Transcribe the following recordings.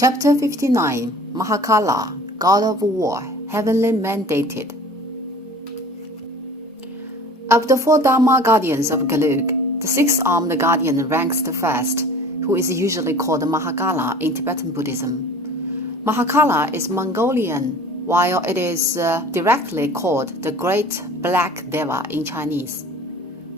Chapter 59 Mahakala, God of War, Heavenly Mandated. Of the four Dharma guardians of Gelug, the six-armed guardian ranks the first, who is usually called Mahakala in Tibetan Buddhism. Mahakala is Mongolian, while it is directly called the Great Black Deva in Chinese.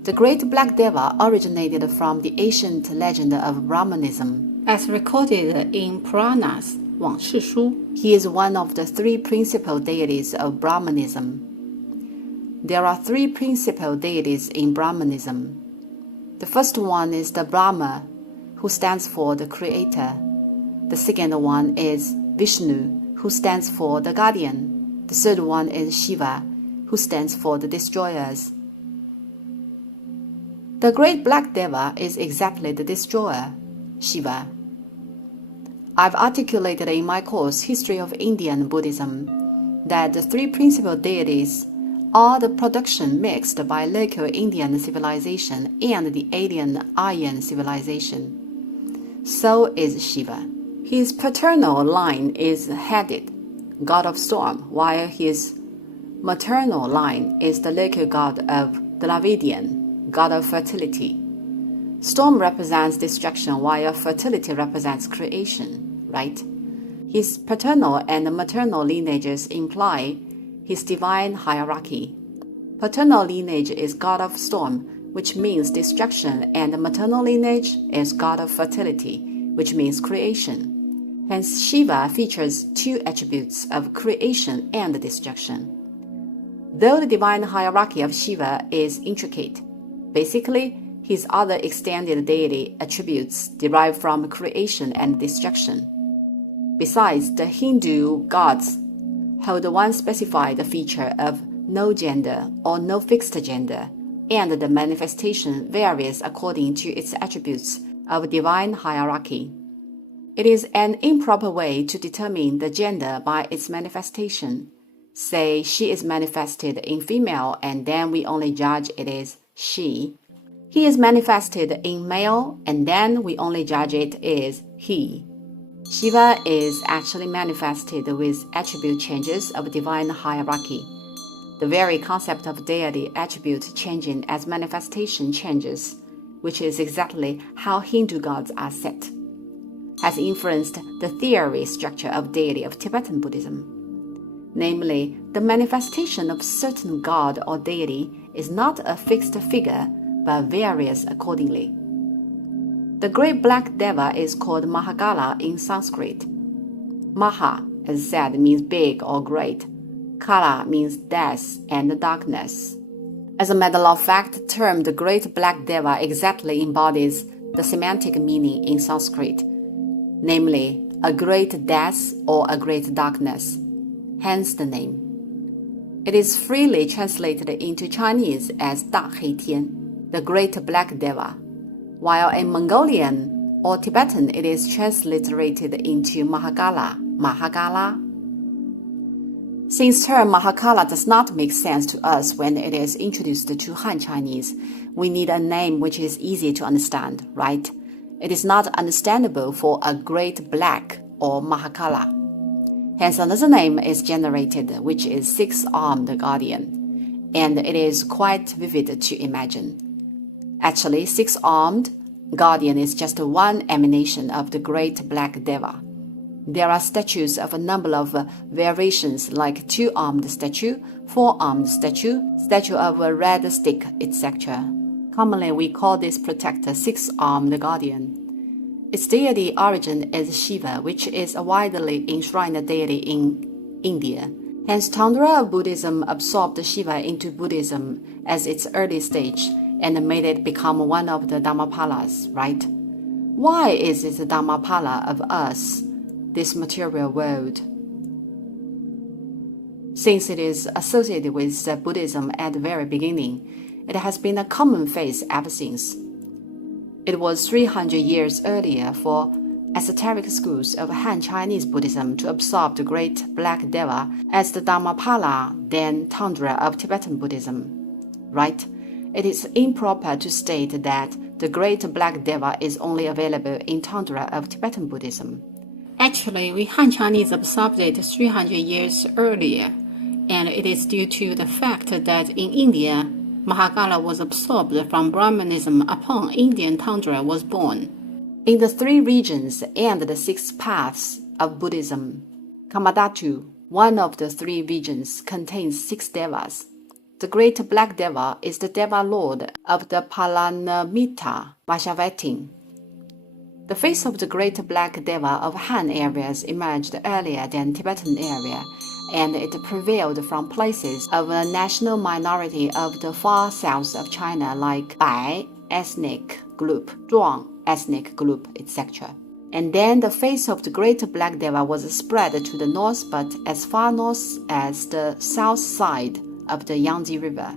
The Great Black Deva originated from the ancient legend of Brahmanism, as recorded in Puranas, 往世书. He is one of the three principal deities of Brahmanism. There are three principal deities in Brahmanism. The first one is the Brahma, who stands for the creator. The second one is Vishnu, who stands for the guardian. The third one is Shiva, who stands for the destroyers. The Great Black Deva is exactly the destroyer, Shiva. I've articulated in my course History of Indian Buddhism that the three principal deities are the production mixed by local Indian civilization and the alien Aryan civilization. So is Shiva. His paternal line is headed, god of storm, while his maternal line is the local god of Dravidian, god of fertility. Storm represents destruction while fertility represents creation, right? His paternal and maternal lineages imply his divine hierarchy. Paternal lineage is god of storm, which means destruction, and the maternal lineage is god of fertility, which means creation. Hence, Shiva features two attributes of creation and destruction. Though the divine hierarchy of Shiva is intricate, basically, his other extended deity attributes derive from creation and destruction. Besides, the Hindu gods hold one specified feature of no gender or no fixed gender, and the manifestation varies according to its attributes of divine hierarchy. It is an improper way to determine the gender by its manifestation. Say she is manifested in female and then we only judge it is she. He is manifested in male and then we only judge it is he. Shiva is actually manifested with attribute changes of divine hierarchy. The very concept of deity attribute changing as manifestation changes, which is exactly how Hindu gods are set, has influenced the theory structure of deity of Tibetan Buddhism. Namely, the manifestation of certain god or deity is not a fixed figure, but varies accordingly. The Great Black Deva is called Mahakala in Sanskrit. Maha, as said, means big or great. Kala means death and darkness. As a matter of fact, the term the Great Black Deva exactly embodies the semantic meaning in Sanskrit, namely, a great death or a great darkness, hence the name. It is freely translated into Chinese as 大黑天, the Great Black Deva, while in Mongolian or Tibetan it is transliterated into Mahakala, Mahakala. Since term Mahakala does not make sense to us when it is introduced to Han Chinese, we need a name which is easy to understand, right? It is not understandable for a Great Black or Mahakala. Hence another name is generated, which is six-armed guardian, and it is quite vivid to imagine. Actually, six-armed guardian is just one emanation of the Great Black Deva. There are statues of a number of variations like two-armed statue, four-armed statue, statue of a red stick, etc. Commonly, we call this protector six-armed guardian. Its deity origin is Shiva, which is a widely enshrined deity in India. Hence, Tantra Buddhism absorbed Shiva into Buddhism as its early stage and made it become one of the Dhammapalas, right? Why is it the Dhammapala of us, this material world? Since it is associated with Buddhism at the very beginning, it has been a common phase ever since. It was 300 years earlier for esoteric schools of Han Chinese Buddhism to absorb the Great Black Deva as the Dhammapala than Tantra of Tibetan Buddhism, right? It is improper to state that the Great Black Deva is only available in Tantra of Tibetan Buddhism. Actually, we Han Chinese absorbed it 300 years earlier, and it is due to the fact that in India, Mahagala was absorbed from Brahmanism upon Indian tundra was born. In the 3 regions and the 6 paths of Buddhism, Kamadhatu, one of the 3 regions, contains 6 devas. The Great Black Deva is the Deva Lord of the Palanamita Vaishavatin. The face of the Great Black Deva of Han areas emerged earlier than Tibetan area, and it prevailed from places of a national minority of the far south of China like Bai ethnic group, Zhuang ethnic group, etc. And then the face of the Great Black Deva was spread to the north, but as far north as the south side of the Yangtze River.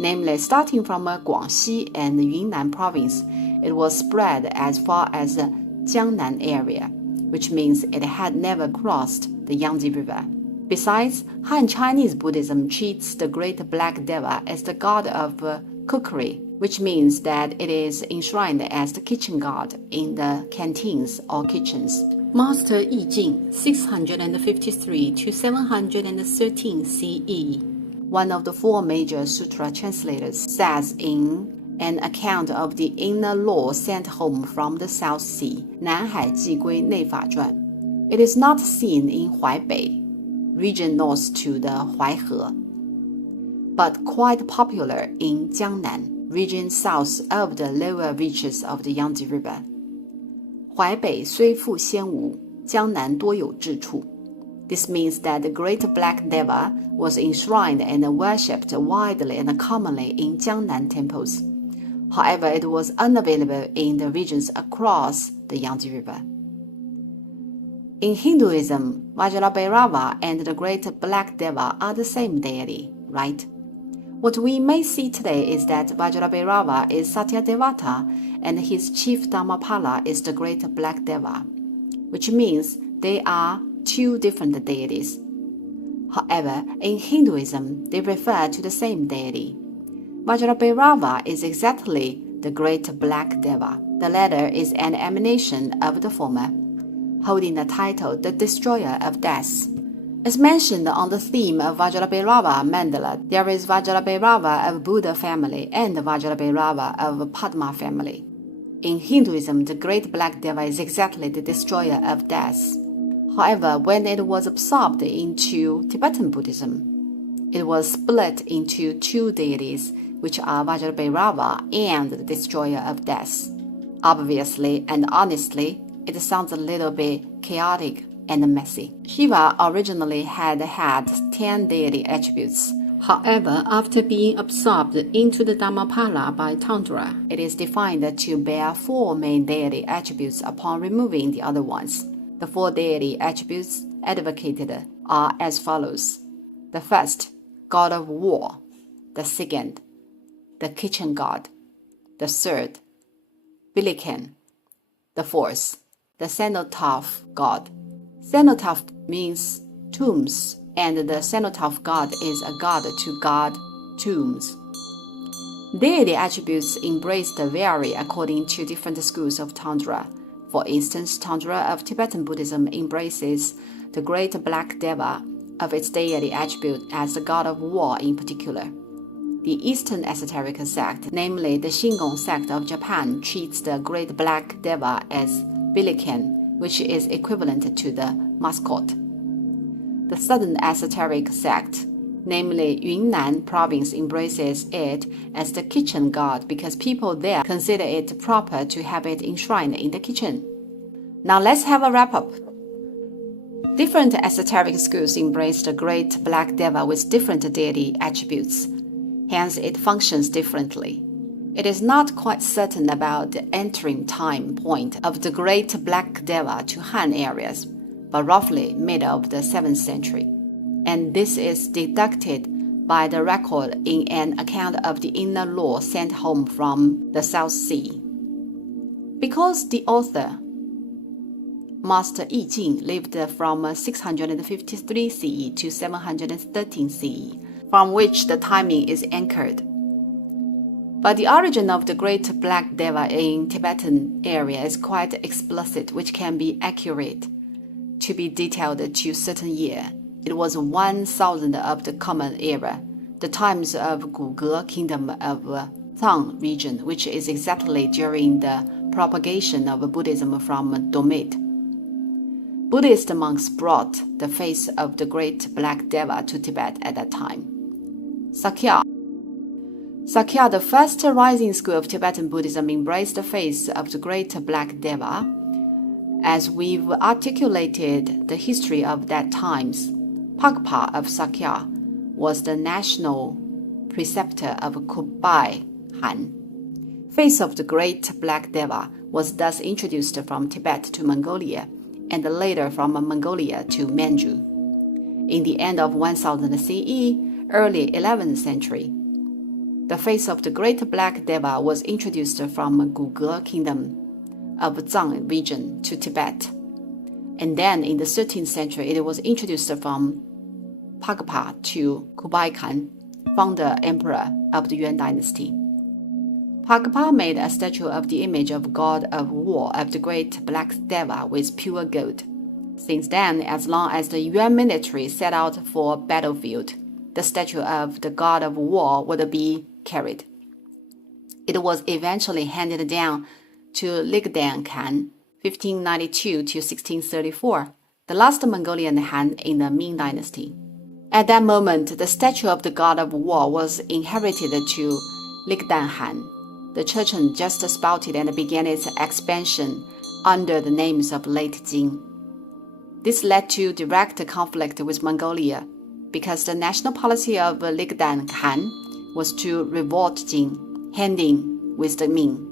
Namely, starting from Guangxi and Yunnan province, it was spread as far as the Jiangnan area, which means it had never crossed the Yangtze River. Besides, Han Chinese Buddhism treats the Great Black Deva as the god of cookery, which means that it is enshrined as the kitchen god in the canteens or kitchens. Master Yi Jing, 653 to 713 CE. One of the 4 major sutra translators says in an account of the inner law sent home from the South Sea, 南海寄归内法传, it is not seen in Huaibei, region north to the Huaihe, but quite popular in Jiangnan, region south of the lower reaches of the Yangtze River. 淮北虽富先无，江南多有智处. This means that the Great Black Deva was enshrined and worshipped widely and commonly in Jiangnan temples. However, it was unavailable in the regions across the Yangtze River. In Hinduism, Vajrabhairava and the Great Black Deva are the same deity, right? What we may see today is that Vajrabhairava is Satyadevata and his chief Dhammapala is the Great Black Deva, which means they are 2 different deities. However, in Hinduism, they refer to the same deity. Vajrabhairava is exactly the Great Black Deva. The latter is an emanation of the former, holding the title the Destroyer of Death. As mentioned on the theme of Vajrabhairava mandala, there is Vajrabhairava of Buddha family and Vajrabhairava of Padma family. In Hinduism, the Great Black Deva is exactly the Destroyer of Death. However, when it was absorbed into Tibetan Buddhism, it was split into 2 deities, which are Vajrabhairava and the Destroyer of Death. Obviously and honestly, it sounds a little bit chaotic and messy. Shiva originally had 10 deity attributes. However, after being absorbed into the Dhammapala by Tantra, it is defined to bear 4 main deity attributes upon removing the other ones. The 4 deity attributes advocated are as follows. The first, God of War. The second, the Kitchen God. The third, Bilikan. The fourth, the Cenotaph God. Cenotaph means tombs, and the Cenotaph God is a god to guard tombs. Deity attributes embraced vary according to different schools of Tantra. For instance, Tantra of Tibetan Buddhism embraces the Great Black Deva of its deity attribute as the god of war in particular. The Eastern esoteric sect, namely the Shingon sect of Japan, treats the Great Black Deva as Bilikan, which is equivalent to the mascot. The Southern esoteric sect, namely Yunnan province, embraces it as the kitchen god because people there consider it proper to have it enshrined in the kitchen. Now let's have a wrap-up. Different esoteric schools embrace the Great Black Deva with different deity attributes. Hence, it functions differently. It is not quite certain about the entering time point of the Great Black Deva to Han areas, but roughly mid of the 7th century. And this is deducted by the record in an account of the inner law sent home from the South Sea. Because the author, Master Yi Jing, lived from 653 CE to 713 CE, from which the timing is anchored. But the origin of the Great Black Deva in Tibetan area is quite explicit, which can be accurate. to be detailed to certain year. It was 1000 of the Common Era, the times of Yonghe Kingdom of Tang region, which is exactly during the propagation of Buddhism from Domit. Buddhist monks brought the face of the great Black Deva to Tibet at that time. Sakya, the first rising school of Tibetan Buddhism, embraced the face of the great Black Deva. As we've articulated the history of that times, Pagpa of Sakya was the national preceptor of Kublai Han. Face of the great Black Deva was thus introduced from Tibet to Mongolia, and later from Mongolia to Manchu. In the end of 1000 CE, early 11th century, the face of the great Black Deva was introduced from Yonghe Kingdom of Zhang region to Tibet. And then in the 13th century, it was introduced from Pagpa to Kublai Khan, founder emperor of the Yuan dynasty. Pagpa made a statue of the image of god of war of the great Black Deva with pure gold. Since then, as long as the Yuan military set out for battlefield, the statue of the god of war would be carried. It was eventually handed down to Ligdan Khan, 1592 to 1634, the last Mongolian Han in the Ming dynasty. At that moment, the statue of the god of war was inherited to Ligdan Han. The Chechen just sprouted and began its expansion under the names of late Jin. This led to direct conflict with Mongolia, because the national policy of Ligdan Khan was to revolt Jin, handing with the Ming.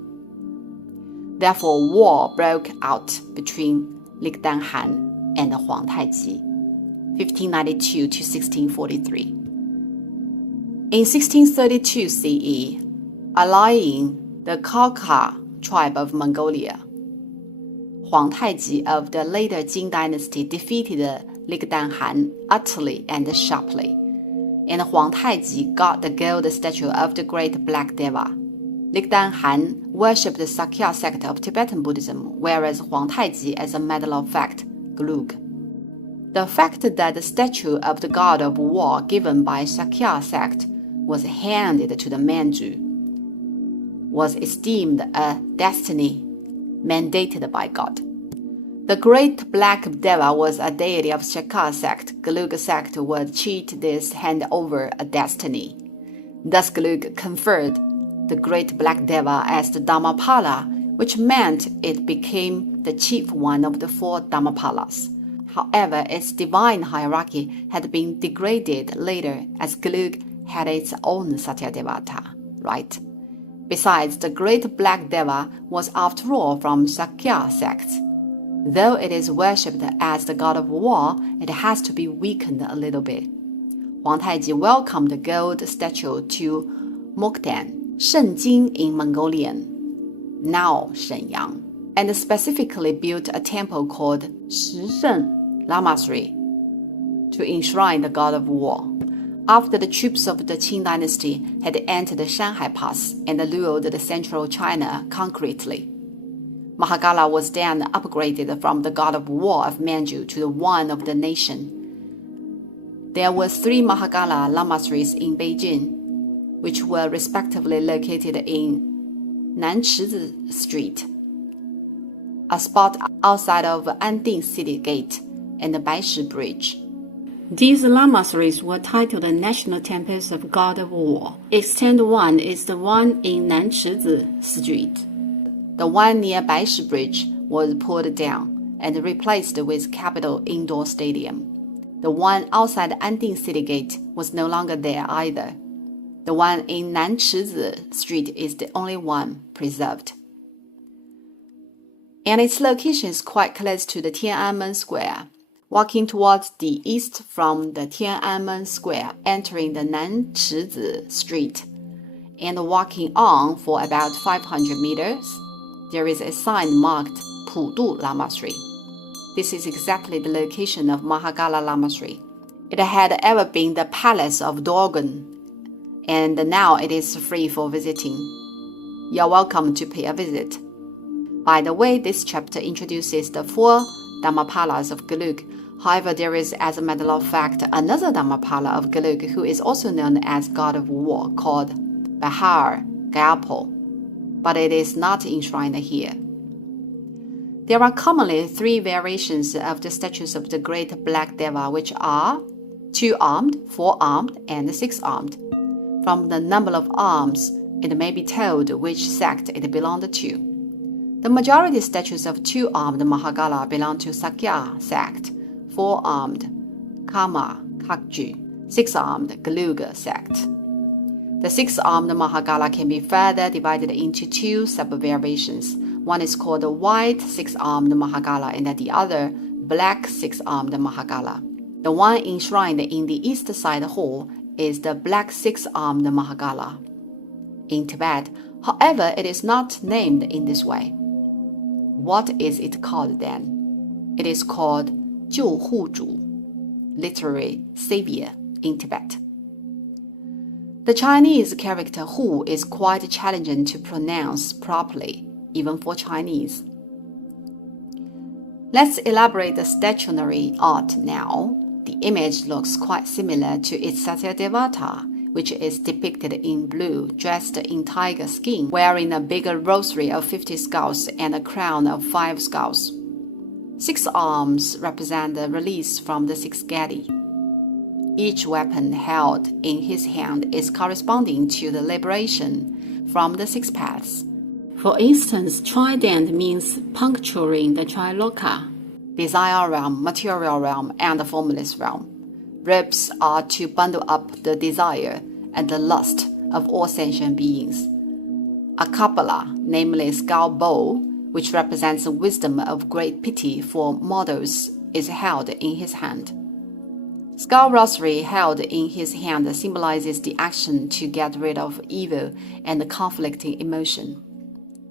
Therefore, war broke out between Ligdan Han and Huang Taiji, 1592 to 1643. In 1632 CE, allying the Khalkha tribe of Mongolia, Huang Taiji of the later Jin dynasty defeated Ligdan Han utterly and sharply, and Huang Taiji got the gold statue of the great Black Deva. Ligdan Han worshipped the Sakya sect of Tibetan Buddhism, whereas Huang Taiji, as a matter of fact, Gelug. The fact that the statue of the god of war given by Sakya sect was handed to the Manchu was esteemed a destiny mandated by God. The great Black Deva was a deity of Sakya sect. Gelug sect would treat this handover a destiny. Thus Gelug conferred the great Black Deva as the Dhammapala, which meant it became the chief one of the four Dhammapalas. However, its divine hierarchy had been degraded later as Gelug had its own Satyadevata, right? Besides, the great Black Deva was after all from Sakya sect. Though it is worshipped as the god of war, it has to be weakened a little bit. Huang Taiji welcomed the gold statue to Mokdan, Shenjing in Mongolian, now Shenyang, and specifically built a temple called Shisheng Lamasery to enshrine the god of war. After the troops of the Qing dynasty had entered the Shanghai Pass and ruled the central China concretely, Mahakala was then upgraded from the god of war of Manchu to the one of the nation. There were 3 Mahakala Lamaseries in Beijing, which were respectively located in Nanchizi Street, a spot outside of Anding City Gate, and the Baishi Bridge. These lamaseries were titled the National Temples of God of War. Extant one is the one in Nanchizi Street. The one near Baishi Bridge was pulled down and replaced with Capital Indoor Stadium. The one outside Anding City Gate was no longer there either. The one in Nanchizi Street is the only one preserved. And its location is quite close to the Tiananmen Square. Walking towards the east from the Tiananmen Square, entering the Nanchizi Street, and walking on for about 500 meters, there is a sign marked Pudu Lamasery. This is exactly the location of Mahakala Lamasery. It had ever been the palace of Dorgan, and now it is free for visiting. You're welcome to pay a visit. By the way, this chapter introduces the 4 Dhammapalas of Gelug. However, there is, as a matter of fact, another Dhammapala of Gelug who is also known as God of War, called Bahar Gyalpo, but it is not enshrined here. There are commonly 3 variations of the statues of the Great Black Deva, which are 2-armed, 4-armed, and 6-armed. From the number of arms, it may be told which sect it belonged to. The majority statues of 2-armed Mahagala belong to Sakya sect, 4-armed Kama Kakju, 6-armed Galuga sect. The 6-armed Mahagala can be further divided into 2 sub-variations. One is called the white 6-armed Mahagala and the other black 6-armed Mahagala. The one enshrined in the east side hall is the black 6-armed Mahagala. In Tibet, however, it is not named in this way. What is it called then? It is called 救护主, literally savior in Tibet. The Chinese character Hu is quite challenging to pronounce properly, even for Chinese. Let's elaborate the statuary art now. The image looks quite similar to its Satya Devata, which is depicted in blue, dressed in tiger skin, wearing a bigger rosary of 50 skulls and a crown of 5 skulls. 6 arms represent the release from the 6 gadi. Each weapon held in his hand is corresponding to the liberation from the 6 paths. For instance, trident means puncturing the triloka, Desire realm, material realm, and the formless realm. Ribs are to bundle up the desire and the lust of all sentient beings. A Kapala, namely skull bow, which represents the wisdom of great pity for mortals, is held in his hand. Skull rosary held in his hand symbolizes the action to get rid of evil and the conflicting emotion.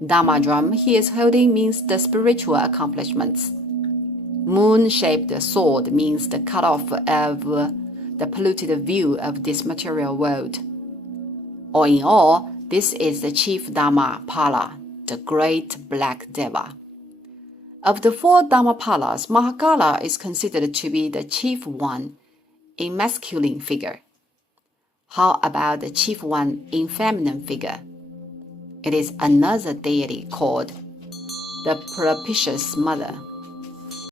Dharma drum he is holding means the spiritual accomplishments. Moon-shaped sword means the cut-off of the polluted view of this material world. All in all, this is the chief Dhammapala, the Great Black Deva. Of the 4 Dhammapalas, Mahagala is considered to be the chief one in masculine figure. How about the chief one in feminine figure? It is another deity called the Propitious Mother.